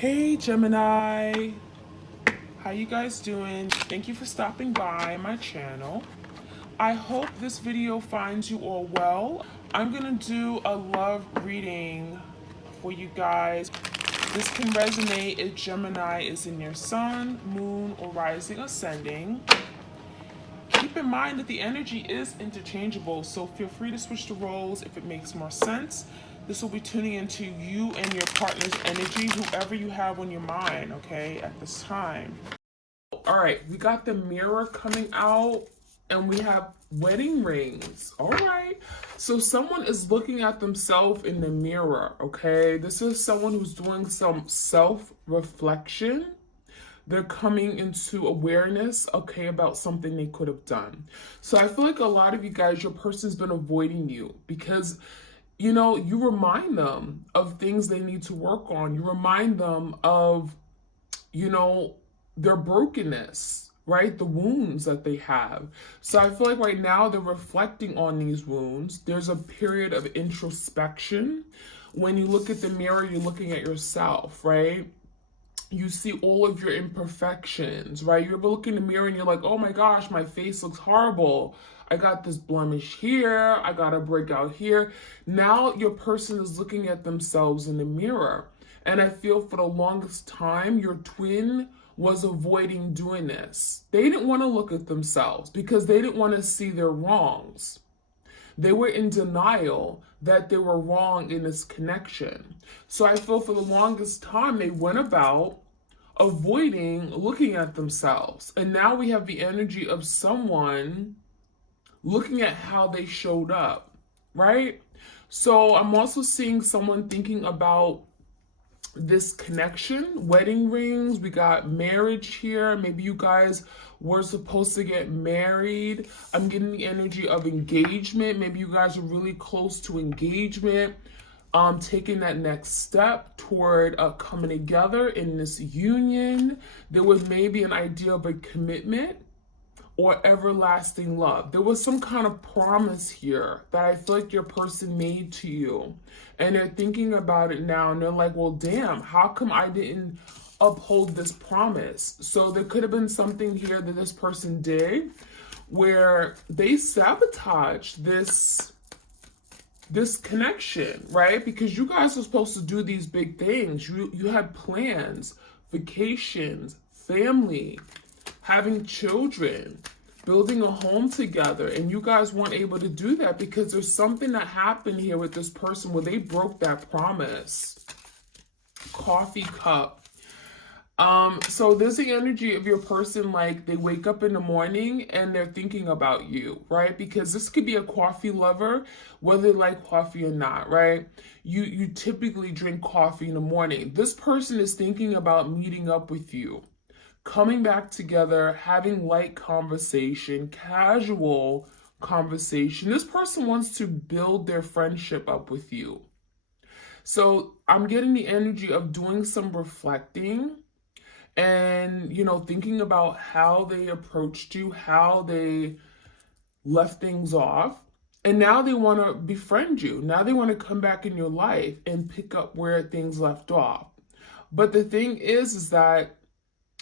Hey Gemini, how you guys doing? Thank you for stopping by my channel. I hope this video finds you all well. I'm gonna do a love reading for you guys. This can resonate if Gemini is in your sun, moon, or rising ascending. Keep in mind that the energy is interchangeable, so feel free to switch the roles if it makes more sense. This will be tuning into you and your partner's energy, whoever you have on your mind, okay, at this time. All right, we got the mirror coming out and we have wedding rings. All right, so someone is looking at themselves in the mirror, okay? This is someone who's doing some self-reflection. They're coming into awareness, okay, about something they could have done. So I feel like a lot of you guys, your person's been avoiding you because, you know, you remind them of things they need to work on. You remind them of, you know, their brokenness, right? The wounds that they have. So I feel like right now they're reflecting on these wounds. There's a period of introspection. When you look at the mirror, you're looking at yourself, right? You see all of your imperfections, right? You're looking in the mirror and you're like, oh my gosh, my face looks horrible. I got this blemish here. I got a breakout here. Now your person is looking at themselves in the mirror. And I feel for the longest time, your twin was avoiding doing this. They didn't want to look at themselves because they didn't want to see their wrongs. They were in denial that they were wrong in this connection. So I feel for the longest time, they went about avoiding looking at themselves. And now we have the energy of someone looking at how they showed up, right? So I'm also seeing someone thinking about this connection, wedding rings, we got marriage here. Maybe you guys were supposed to get married. I'm getting the energy of engagement. Maybe you guys are really close to engagement, taking that next step toward coming together in this union. There was maybe an idea of a commitment or everlasting love. There was some kind of promise here that I feel like your person made to you. And they're thinking about it now and they're like, well, damn, how come I didn't uphold this promise? So there could have been something here that this person did where they sabotaged this connection, right? Because you guys are supposed to do these big things. You had plans, vacations, family, having children, building a home together, and you guys weren't able to do that because there's something that happened here with this person where they broke that promise. Coffee cup. So there's the energy of your person, like they wake up in the morning and they're thinking about you, right? Because this could be a coffee lover, whether they like coffee or not, right? You typically drink coffee in the morning. This person is thinking about meeting up with you, coming back together, having light conversation, casual conversation. This person wants to build their friendship up with you. So I'm getting the energy of doing some reflecting and, you know, thinking about how they approached you, how they left things off. And now they want to befriend you. Now they want to come back in your life and pick up where things left off. But the thing is that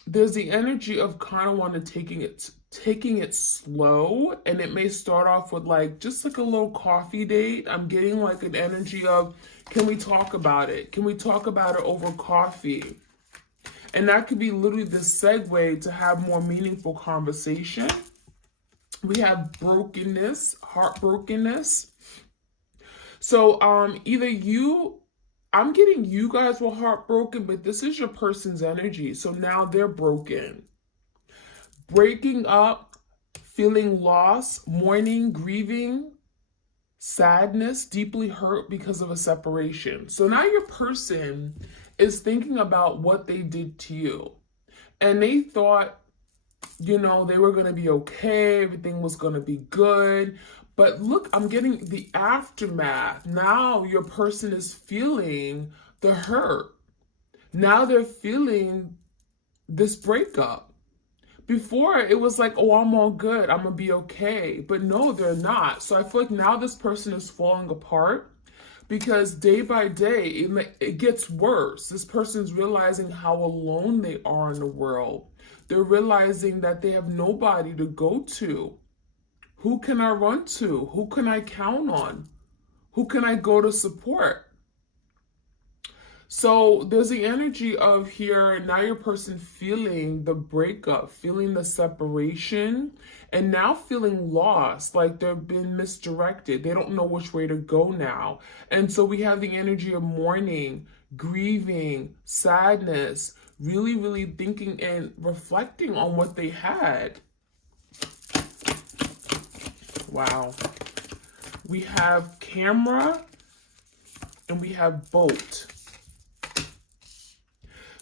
there's the energy of kind of want to taking it slow, and it may start off with like just like a little coffee date. I'm getting like an energy of, can we talk about it? Can we talk about it over coffee? And that could be literally the segue to have more meaningful conversation. We have brokenness, heartbrokenness. So either I'm getting you guys were heartbroken, but this is your person's energy. So now they're broken. Breaking up, feeling loss, mourning, grieving, sadness, deeply hurt because of a separation. So now your person is thinking about what they did to you. And they thought, you know, they were going to be okay, everything was going to be good. But look, I'm getting the aftermath. Now your person is feeling the hurt. Now they're feeling this breakup. Before, it was like, oh, I'm all good, I'm going to be okay. But no, they're not. So I feel like now this person is falling apart. because day by day, it gets worse. This person's realizing how alone they are in the world. They're realizing that they have nobody to go to. Who can I run to? Who can I count on? Who can I go to support? So there's the energy of here, now your person feeling the breakup, feeling the separation, and now feeling lost, like they've been misdirected. They don't know which way to go now. And so we have the energy of mourning, grieving, sadness, really, really thinking and reflecting on what they had. Wow. We have camera and we have boat.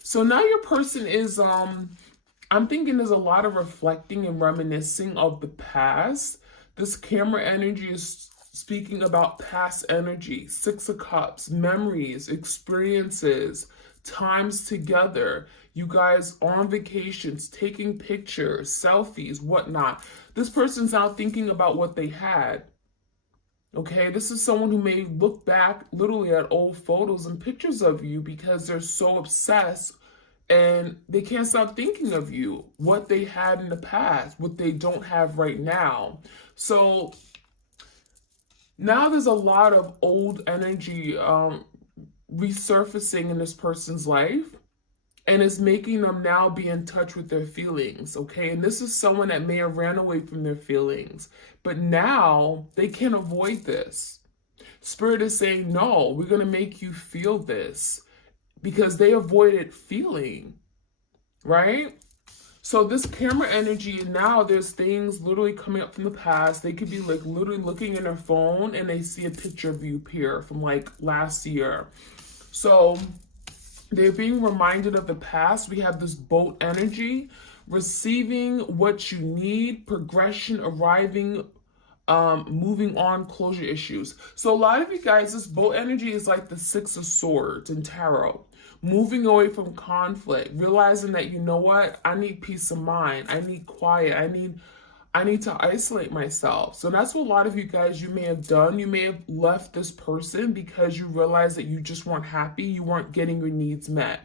So now your person is, I'm thinking there's a lot of reflecting and reminiscing of the past. This camera energy is speaking about past energy, 6 of Cups, memories, experiences, times together, you guys on vacations, taking pictures, selfies, whatnot. This person's now thinking about what they had. Okay, this is someone who may look back literally at old photos and pictures of you because they're so obsessed and they can't stop thinking of you, what they had in the past, what they don't have right now. So now there's a lot of old energy resurfacing in this person's life. And it's making them now be in touch with their feelings, okay? And this is someone that may have ran away from their feelings, but now they can't avoid this. Spirit is saying, no, we're going to make you feel this because they avoided feeling, right? So this camera energy, now there's things literally coming up from the past. They could be like literally looking in their phone and they see a picture of you appear from like last year. So they're being reminded of the past. We have this boat energy, receiving what you need, progression, arriving, moving on, closure issues. So a lot of you guys, this boat energy is like the 6 of Swords in tarot. Moving away from conflict, realizing that, you know what, I need peace of mind. I need quiet. I need to isolate myself. So that's what a lot of you guys, you may have done. You may have left this person because you realized that you just weren't happy. You weren't getting your needs met.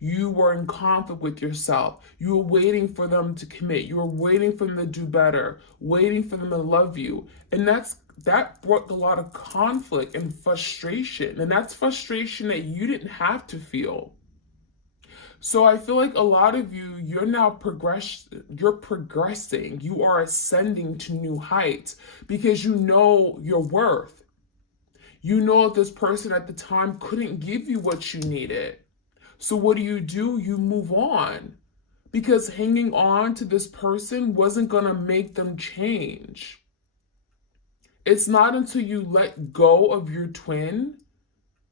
You were in conflict with yourself. You were waiting for them to commit. You were waiting for them to do better, waiting for them to love you. And that brought a lot of conflict and frustration. And that's frustration that you didn't have to feel. So I feel like a lot of you, you're now progressing. You are ascending to new heights because you know your worth. You know that this person at the time couldn't give you what you needed. So what do? You move on because hanging on to this person wasn't going to make them change. It's not until you let go of your twin,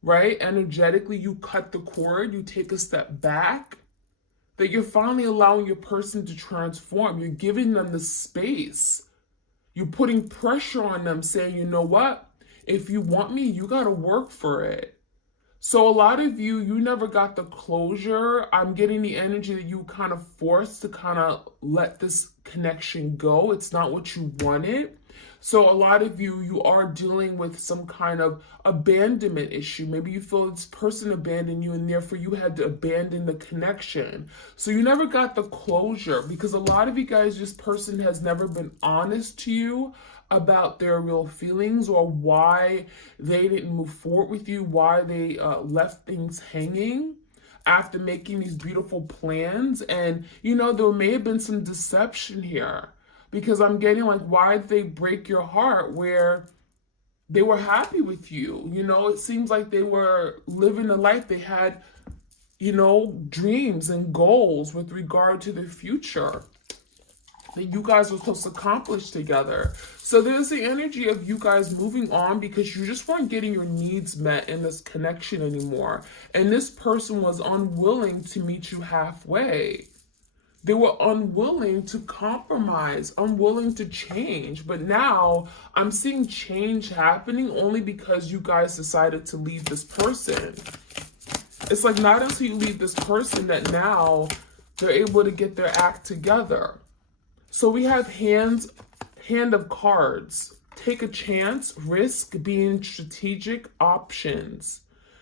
right? Energetically, you cut the cord, you take a step back, that you're finally allowing your person to transform. You're giving them the space. You're putting pressure on them, saying, you know what? If you want me, you got to work for it. So a lot of you, you never got the closure. I'm getting the energy that you kind of forced to kind of let this connection go. It's not what you wanted. So a lot of you, you are dealing with some kind of abandonment issue. Maybe you feel this person abandoned you and therefore you had to abandon the connection. So you never got the closure because a lot of you guys, this person has never been honest to you about their real feelings or why they didn't move forward with you, why they left things hanging after making these beautiful plans. And, you know, there may have been some deception here because I'm getting like, why did they break your heart where they were happy with you? You know, it seems like they were living a life. They had, you know, dreams and goals with regard to the future that you guys were supposed to accomplish together. So there's the energy of you guys moving on because you just weren't getting your needs met in this connection anymore. And this person was unwilling to meet you halfway. They were unwilling to compromise, unwilling to change. But now I'm seeing change happening only because you guys decided to leave this person. It's like not until you leave this person that now they're able to get their act together. So we have hand of cards. take a chance, risk, being strategic, options,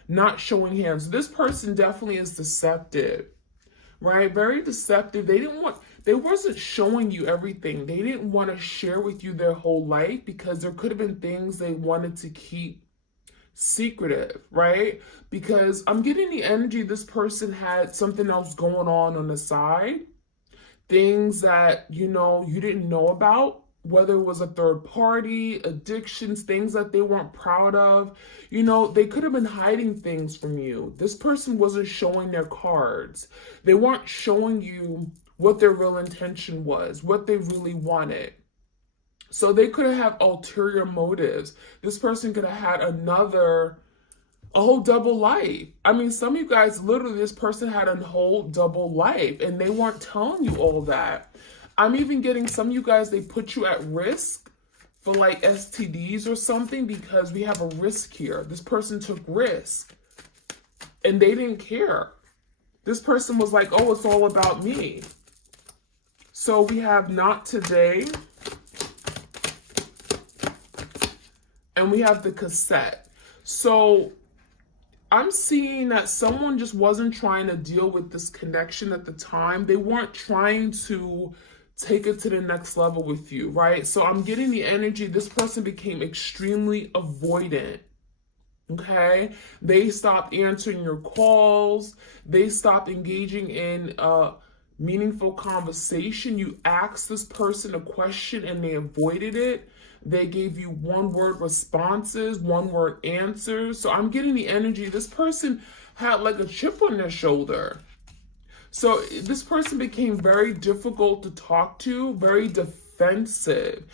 not showing hands. This person definitely is deceptive, right? Very deceptive. They wasn't showing you everything. They didn't want to share with you their whole life because there could have been things they wanted to keep secretive, right? Because I'm getting the energy this person had something else going on the side, things that, you didn't know about, whether it was a third party, addictions, things that they weren't proud of. They could have been hiding things from you. This person wasn't showing their cards. They weren't showing you what their real intention was, what they really wanted. So they could have had ulterior motives. This person could have had a whole double life. I mean, some of you guys, literally, this person had a whole double life and they weren't telling you all that. I'm even getting some of you guys, they put you at risk for like STDs or something because we have a risk here. This person took risk and they didn't care. This person was like, oh, it's all about me. So we have not today. And we have the cassette. So I'm seeing that someone just wasn't trying to deal with this connection at the time. They weren't trying to take it to the next level with you, right? So I'm getting the energy. This person became extremely avoidant. Okay? They stopped answering your calls. They stopped engaging in meaningful conversation. You asked this person a question and they avoided it. They gave you one-word responses, one-word answers. So I'm getting the energy. This person had like a chip on their shoulder. So this person became very difficult to talk to, very defensive.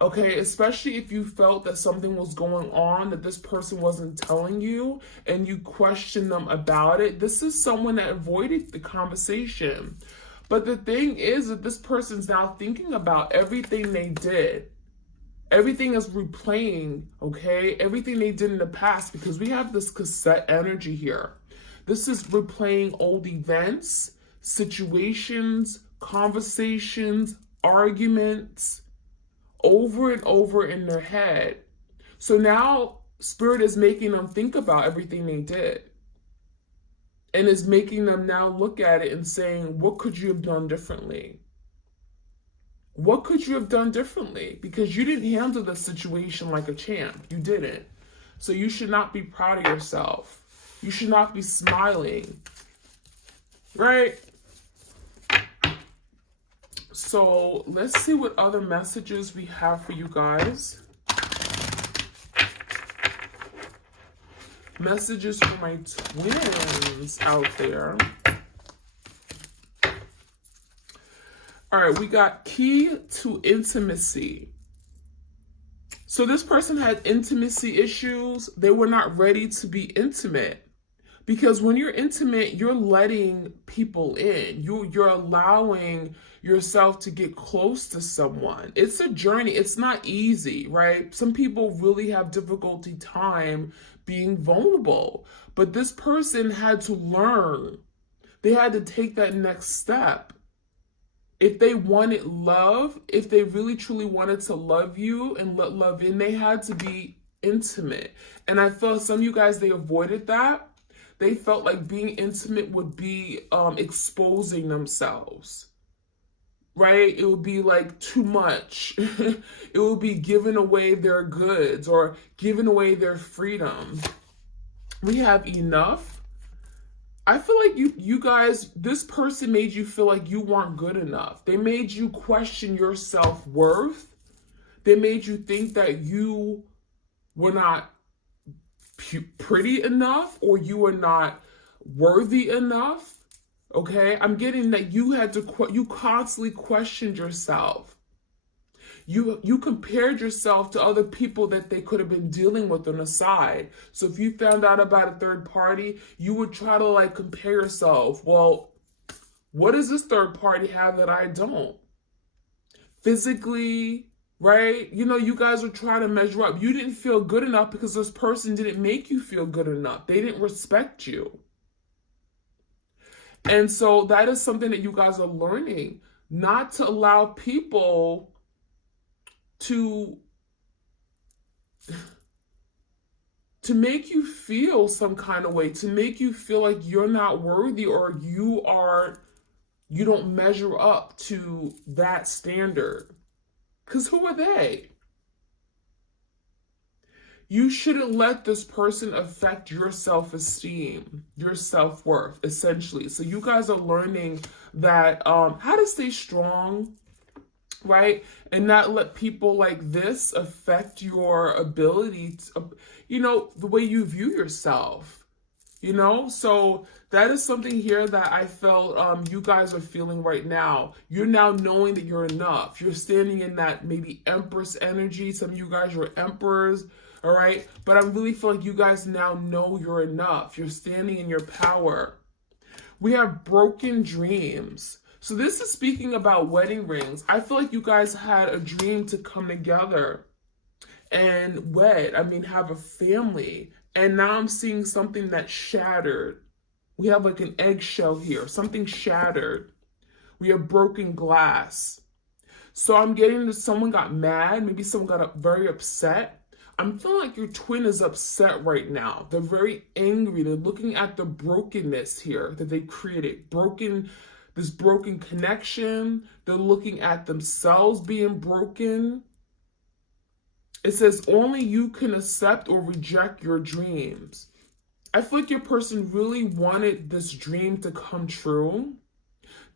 Okay, especially if you felt that something was going on that this person wasn't telling you and you questioned them about it. This is someone that avoided the conversation. But the thing is that this person's now thinking about everything they did. Everything is replaying, okay? Everything they did in the past, because we have this cassette energy here. This is replaying old events, situations, conversations, arguments, over and over in their head. So now Spirit is making them think about everything they did. And is making them now look at it and saying, what could you have done differently? What could you have done differently? Because you didn't handle the situation like a champ. You didn't. So you should not be proud of yourself. You should not be smiling. Right? So let's see what other messages we have for you guys. Messages for my twins out there. All right, we got key to intimacy. So this person had intimacy issues. They were not ready to be intimate. Because when you're intimate, you're letting people in. You're allowing yourself to get close to someone. It's a journey. It's not easy, right? Some people really have difficulty time being vulnerable. But this person had to learn. They had to take that next step. If they wanted love, if they really truly wanted to love you and let love in, they had to be intimate. And I felt some of you guys, they avoided that. They felt like being intimate would be exposing themselves, right? It would be like too much. It would be giving away their goods or giving away their freedom. We have enough. I feel like you guys, this person made you feel like you weren't good enough. They made you question your self-worth. They made you think that you were not pretty enough or you were not worthy enough. Okay? I'm getting that you constantly questioned yourself. You compared yourself to other people that they could have been dealing with on the side. So if you found out about a third party, you would try to like compare yourself. Well, what does this third party have that I don't? Physically, right? You guys would try to measure up. You didn't feel good enough because this person didn't make you feel good enough. They didn't respect you. And so that is something that you guys are learning. Not to allow people to to make you feel some kind of way, to make you feel like you're not worthy or you don't measure up to that standard. Because who are they? You shouldn't let this person affect your self-esteem, your self-worth, essentially. So you guys are learning that how to stay strong, right? And not let people like this affect your ability to, the way you view yourself. So that is something here that I felt you guys are feeling right now. You're now knowing that you're enough. You're standing in that maybe Empress energy. Some of you guys are emperors, all right? But I really feel like you guys now know you're enough. You're standing in your power. We have broken dreams. So this is speaking about wedding rings. I feel like you guys had a dream to come together and wed. Have a family. And now I'm seeing something that's shattered. We have like an eggshell here, something shattered. We have broken glass. So I'm getting that someone got mad. Maybe someone got very upset. I'm feeling like your twin is upset right now. They're very angry. They're looking at the brokenness here that they created. This broken connection. They're looking at themselves being broken. It says only you can accept or reject your dreams. I feel like your person really wanted this dream to come true.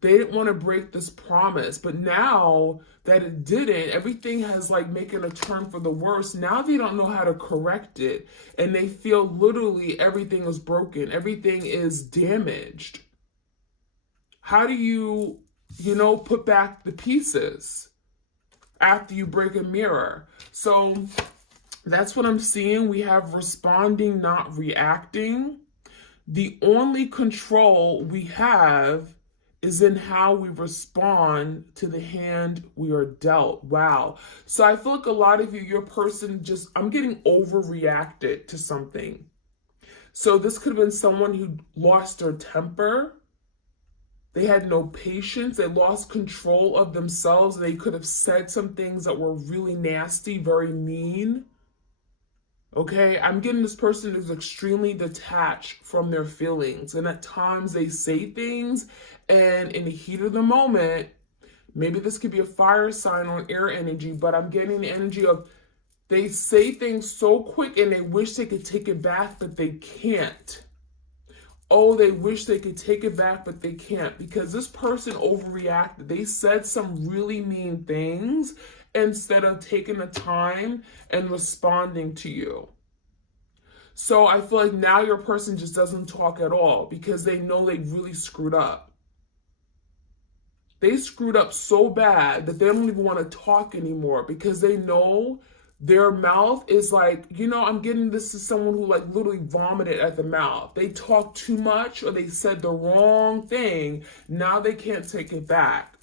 They didn't want to break this promise, but now that it didn't, everything has like making a turn for the worse. Now they don't know how to correct it, and they feel literally everything is broken. Everything is damaged. How do you, put back the pieces after you break a mirror? So that's what I'm seeing. We have responding, not reacting. The only control we have is in how we respond to the hand we are dealt. Wow. So I feel like a lot of you, your person I'm getting overreacted to something. So this could have been someone who lost their temper. They had no patience. They lost control of themselves. They could have said some things that were really nasty, very mean. Okay, I'm getting this person is extremely detached from their feelings. And at times they say things, and in the heat of the moment, maybe this could be a fire sign or an air energy, but I'm getting the energy of they say things so quick and they wish they could take it back, but they can't. Oh, they wish they could take it back, but they can't, because this person overreacted. They said some really mean things instead of taking the time and responding to you. So I feel like now your person just doesn't talk at all because they know they really screwed up. They screwed up so bad that they don't even want to talk anymore because they know their mouth is like, I'm getting this to someone who like literally vomited at the mouth. They talked too much or they said the wrong thing. Now they can't take it back.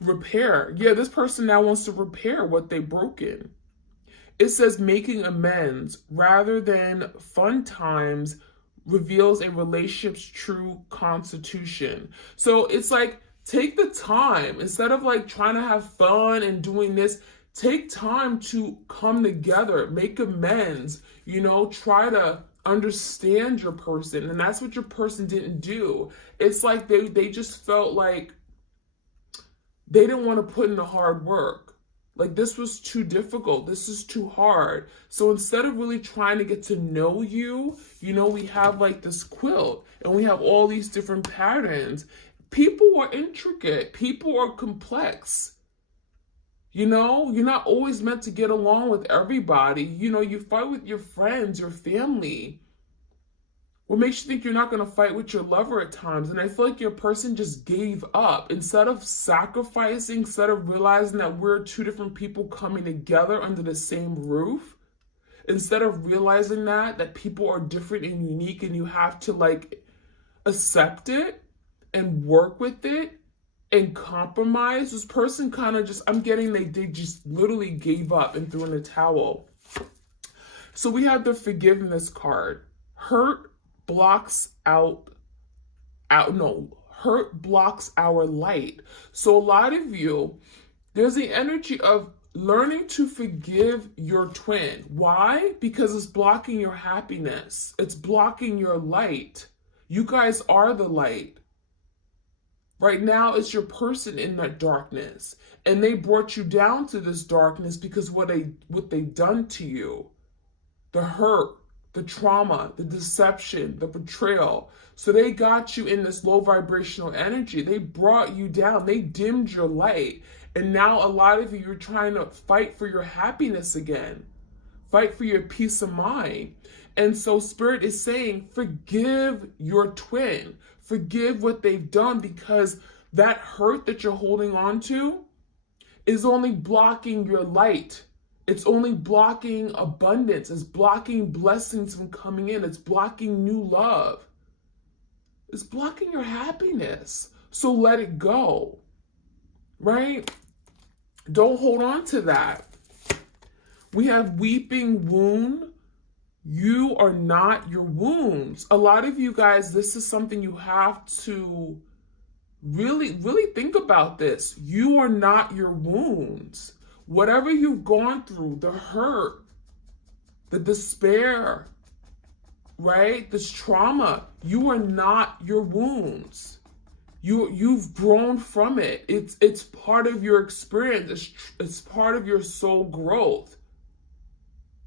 Repair. Yeah, this person now wants to repair what they've broken. It says making amends rather than fun times reveals a relationship's true constitution. So it's like, take the time instead of like trying to have fun and doing this. Take time to come together, make amends, try to understand your person. And that's what your person didn't do. It's like they just felt like they didn't want to put in the hard work. Like this was too difficult. This is too hard. So instead of really trying to get to know you, we have like this quilt and we have all these different patterns. People are intricate. People are complex. You're not always meant to get along with everybody. You fight with your friends, your family. What makes you think you're not going to fight with your lover at times? And I feel like your person just gave up. Instead of sacrificing, instead of realizing that we're two different people coming together under the same roof, instead of realizing that people are different and unique and you have to like accept it and work with it, and compromise, this person kind of I'm getting they just literally gave up and threw in the towel. So we have the forgiveness card. Hurt blocks hurt blocks our light. So a lot of you, there's the energy of learning to forgive your twin. Why? Because it's blocking your happiness. It's blocking your light. You guys are the light. Right now, it's your person in that darkness. And they brought you down to this darkness because what they've done to you. The hurt, the trauma, the deception, the betrayal. So they got you in this low vibrational energy. They brought you down. They dimmed your light. And now a lot of you are trying to fight for your happiness again. Fight for your peace of mind. And so Spirit is saying, forgive your twin. Forgive what they've done, because that hurt that you're holding on to is only blocking your light. It's only blocking abundance. It's blocking blessings from coming in. It's blocking new love. It's blocking your happiness. So let it go, right? Don't hold on to that. We have weeping wound. You are not your wounds. A lot of you guys, this is something you have to really think about this. You are not your wounds. Whatever you've gone through, the hurt, the despair, right? This trauma, you are not your wounds. You've grown from it. It's part of your experience. It's part of your soul growth,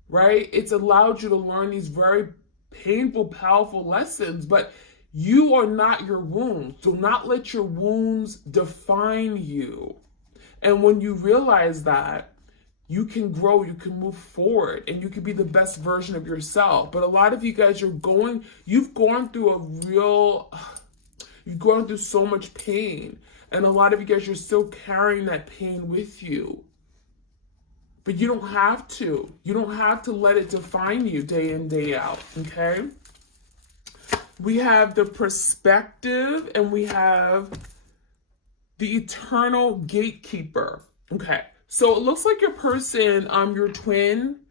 right? It's allowed you to learn these very painful, powerful lessons, but you are not your wounds. Do not let your wounds define you. And when you realize that, you can grow, you can move forward, and you can be the best version of yourself. But a lot of you guys, you've gone through so much pain. And a lot of you guys, you're still carrying that pain with you. But you don't have to. You don't have to let it define you day in, day out, okay? We have the perspective, and we have the eternal gatekeeper. Okay, so it looks like your person, your twin,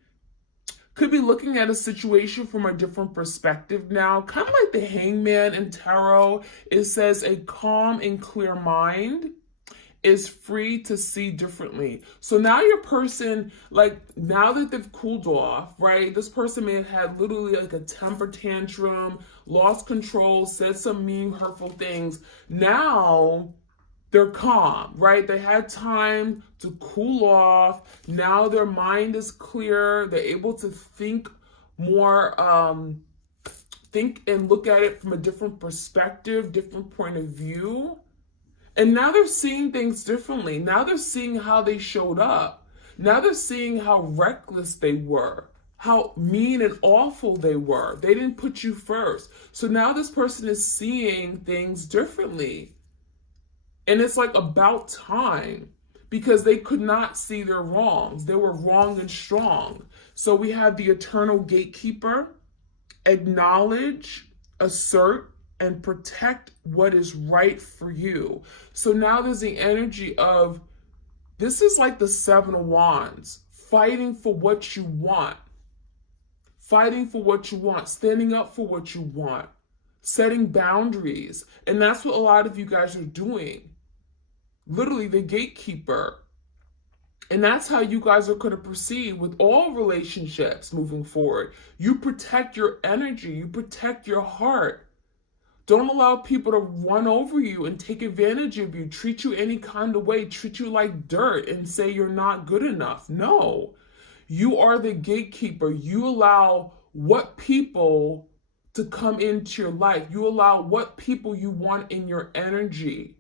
could be looking at a situation from a different perspective now. Kind of like the Hangman in tarot. It says a calm and clear mind is free to see differently. So now your person, like, now that they've cooled off, right? This person may have had literally like a temper tantrum, lost control, said some mean, hurtful things. Now they're calm, right? They had time to cool off. Now their mind is clear. They're able to think more, think and look at it from a different perspective, different point of view. And now they're seeing things differently. Now they're seeing how they showed up. Now they're seeing how reckless they were, how mean and awful they were. They didn't put you first. So now this person is seeing things differently. And it's like about time, because they could not see their wrongs. They were wrong and strong. So we have the eternal gatekeeper, acknowledge, assert, and protect what is right for you. So now there's the energy of, this is like the Seven of Wands, fighting for what you want. Fighting for what you want, standing up for what you want, setting boundaries. And that's what a lot of you guys are doing. Literally the gatekeeper. And that's how you guys are going to proceed with all relationships moving forward. You protect your energy. You protect your heart. Don't allow people to run over you and take advantage of you, treat you any kind of way, treat you like dirt and say you're not good enough. No, you are the gatekeeper. You allow what people to come into your life. You allow what people you want in your energy.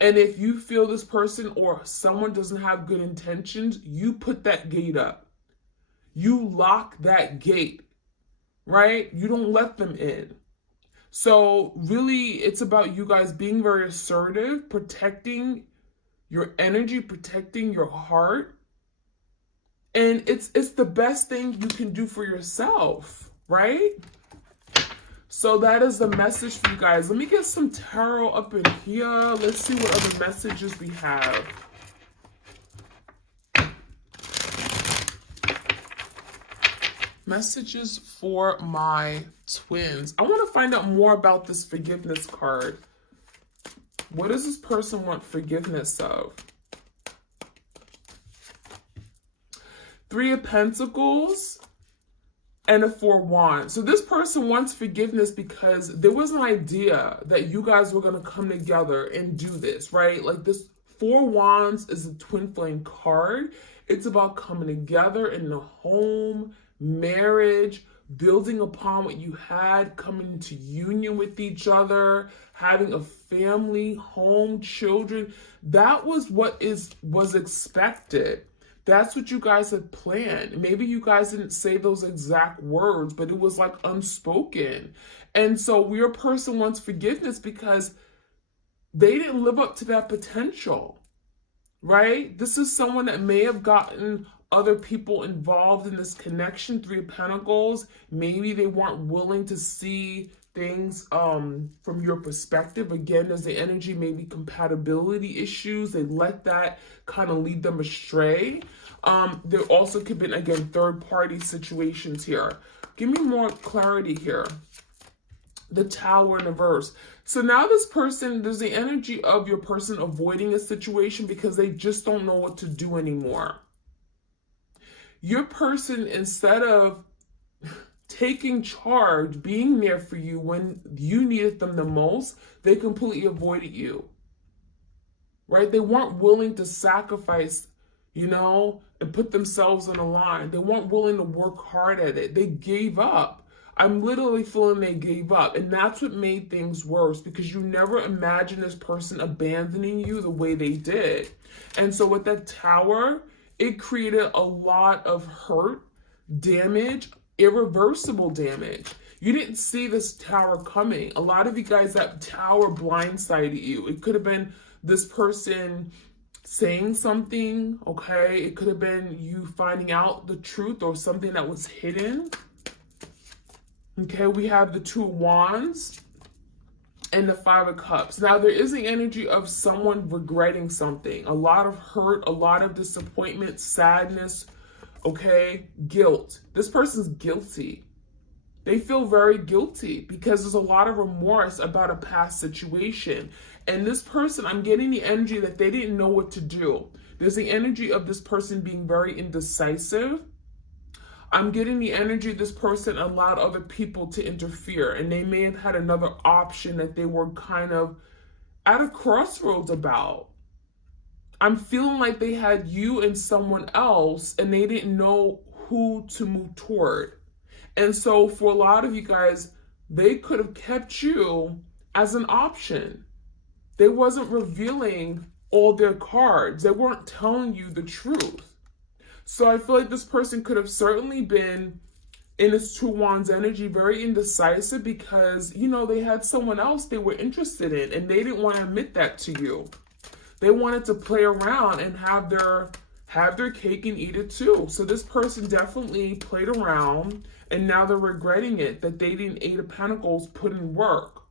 And if you feel this person or someone doesn't have good intentions, you put that gate up. You lock that gate, right? You don't let them in. So really, it's about you guys being very assertive, protecting your energy, protecting your heart. And it's the best thing you can do for yourself, right? So that is the message for you guys. Let me get some tarot up in here. Let's see what other messages we have. Messages for my twins. I want to find out more about this forgiveness card. What does this person want forgiveness of? Three of Pentacles, and a Four of Wands. So this person wants forgiveness because there was an idea that you guys were going to come together and do this, right? Like this Four of Wands is a twin flame card. It's about coming together in the home, marriage, building upon what you had, coming into union with each other, having a family, home, children. That was what was expected. That's what you guys had planned. Maybe you guys didn't say those exact words, but it was like unspoken. And so your person wants forgiveness because they didn't live up to that potential, right? This is someone that may have gotten other people involved in this connection. Three of Pentacles. Maybe they weren't willing to see things from your perspective. Again, there's the energy, maybe compatibility issues. They let that kind of lead them astray. There also could be, again, third-party situations here. Give me more clarity here. The Tower in reverse. So now this person, there's the energy of your person avoiding a situation because they just don't know what to do anymore. Your person, instead of taking charge, being there for you when you needed them the most, they completely avoided you, right? They weren't willing to sacrifice, and put themselves on the line. They weren't willing to work hard at it. They gave up. I'm literally feeling they gave up. And that's what made things worse because you never imagined this person abandoning you the way they did. And so with that Tower, it created a lot of hurt, damage, irreversible damage. You didn't see this Tower coming. A lot of you guys, that Tower blindsided you. It could have been this person saying something, okay? It could have been you finding out the truth or something that was hidden. Okay, we have the Two of Wands and the Five of Cups. Now, there is the energy of someone regretting something. A lot of hurt, a lot of disappointment, sadness, okay? Guilt. This person's guilty. They feel very guilty because there's a lot of remorse about a past situation. And this person, I'm getting the energy that they didn't know what to do. There's the energy of this person being very indecisive. I'm getting the energy this person allowed other people to interfere, and they may have had another option that they were kind of at a crossroads about. I'm feeling like they had you and someone else, and they didn't know who to move toward. And so for a lot of you guys, they could have kept you as an option. They wasn't revealing all their cards. They weren't telling you the truth. So I feel like this person could have certainly been in this Two Wands energy, very indecisive because, they had someone else they were interested in and they didn't want to admit that to you. They wanted to play around and have their cake and eat it too. So this person definitely played around and now they're regretting it, that they didn't, Eight of Pentacles, put in work.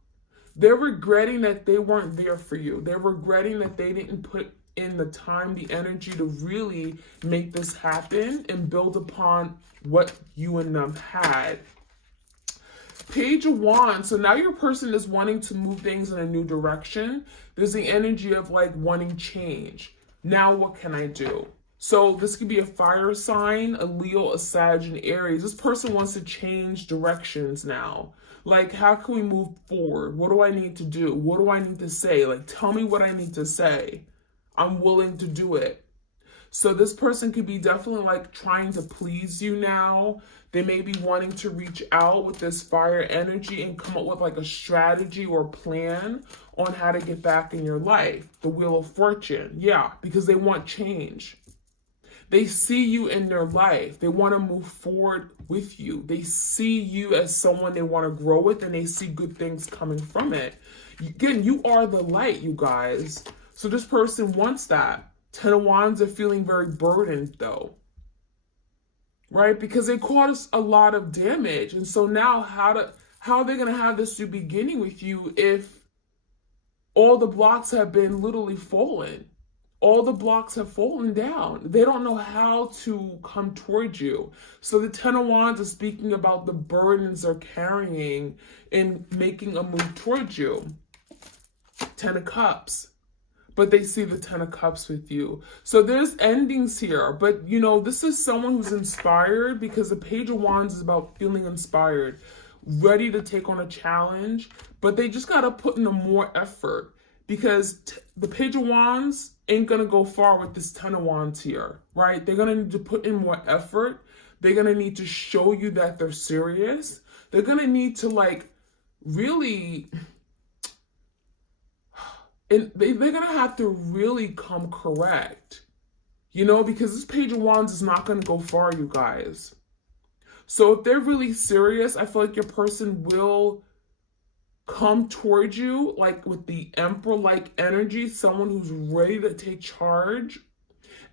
They're regretting that they weren't there for you. They're regretting that they didn't put in the time, the energy to really make this happen and build upon what you and them had. Page of Wands. So now your person is wanting to move things in a new direction. There's the energy of like wanting change. Now what can I do? So this could be a fire sign, a Leo, a Sag, and Aries. This person wants to change directions now. Like, how can we move forward? What do I need to do? What do I need to say? Like, tell me what I need to say. I'm willing to do it. So this person could be definitely like trying to please you now. They may be wanting to reach out with this fire energy and come up with like a strategy or plan on how to get back in your life. The Wheel of Fortune. Yeah, because they want change. They see you in their life. They want to move forward with you. They see you as someone they want to grow with and they see good things coming from it. Again, you are the light, you guys. So this person wants that. Ten of Wands are feeling very burdened though, right? Because they caused a lot of damage. And so now how are they going to have this new beginning with you if all the blocks have been literally fallen? All the blocks have fallen down. They don't know how to come towards you. So the Ten of Wands is speaking about the burdens they're carrying in making a move towards you. Ten of Cups. but they see the Ten of Cups with you. So there's endings here, but you know, this is someone who's inspired, because the Page of Wands is about feeling inspired, ready to take on a challenge, but they just got to put in a more effort, because the Page of Wands ain't going to go far with this Ten of Wands here, right? They're going to need to put in more effort. They're going to need to show you that they're serious. They're going to need to like really, and they're going to have to really come correct, you know, because this Page of Wands is not going to go far, you guys. So if they're really serious, I feel like your person will come towards you like with the Emperor-like energy, someone who's ready to take charge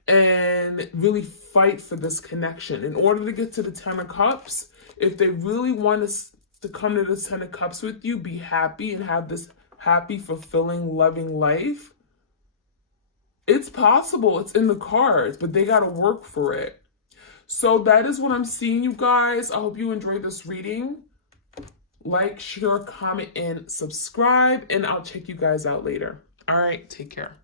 and really fight for this connection. In order to get to the Ten of Cups, if they really want to come to the Ten of Cups with you, be happy and have this happy, fulfilling, loving life, it's possible. It's in the cards, but they got to work for it. So that is what I'm seeing, you guys. I hope you enjoyed this reading. Like, share, comment, and subscribe, and I'll check you guys out later. All right, take care.